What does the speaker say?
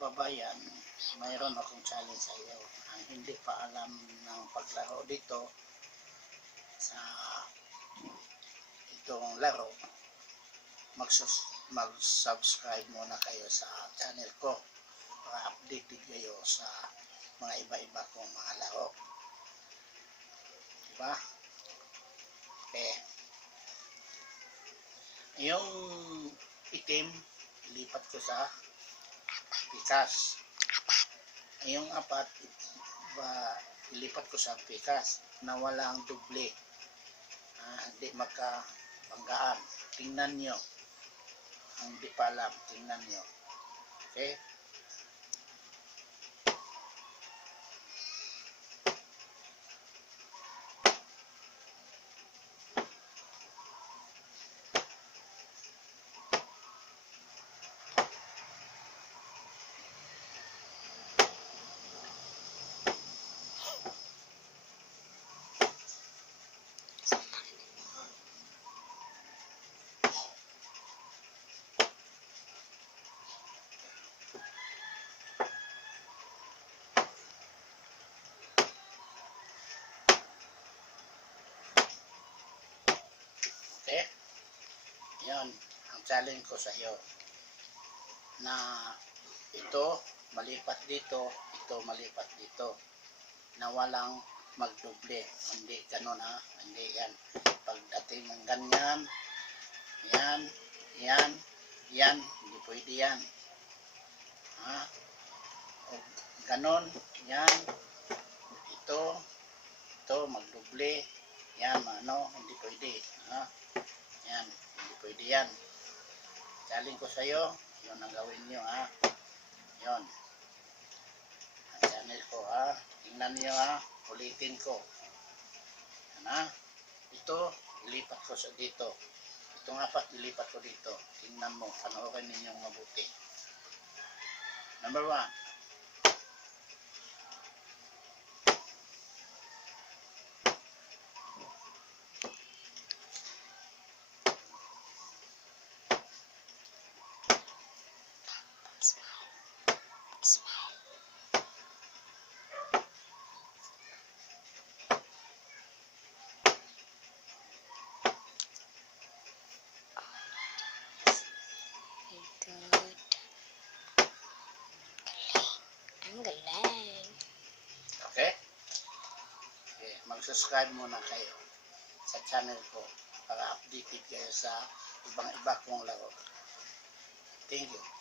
kababayan, mayroon akong challenge sa iyo. Ang hindi pa alam ng paglaro dito sa itong laro, mag-subscribe muna kayo sa channel ko para updated kayo sa mga iba-iba kong mga laro. Diba? Okay. Yung itim, ilipat ko sa pikas. Yung apat, ilipat ko sa pikas na walang doble. Hindi magkabanggaan. Tingnan nyo. Ang di pa alam, tingnan nyo. Okay? Okay? Yan ang challenge ko sa iyo. Na ito malipat dito, ito malipat dito. Na walang magdoble. Hindi ganun ha. Hindi yan. Pagdating ng ganyan, yan, yan, yan, hindi pwede yan. Ha? O ganun, yan, ito magdoble. Yan, hindi pwede. Ha? Yan, hindi pwede yan. Challenge ko sa iyo, yun ang gawin nyo ha. Yun. Ang channel ko ha. Tingnan nyo ha. Ulitin ko. Yan ha. Ito, ilipat ko sa dito. Itong apat, ilipat ko dito. Tingnan mo. Panoorin ninyong mabuti. Number 1. Ang galing. Okay? Okay, mag-subscribe muna kayo sa channel ko para updated kayo sa ibang-iba kong laro. Thank you.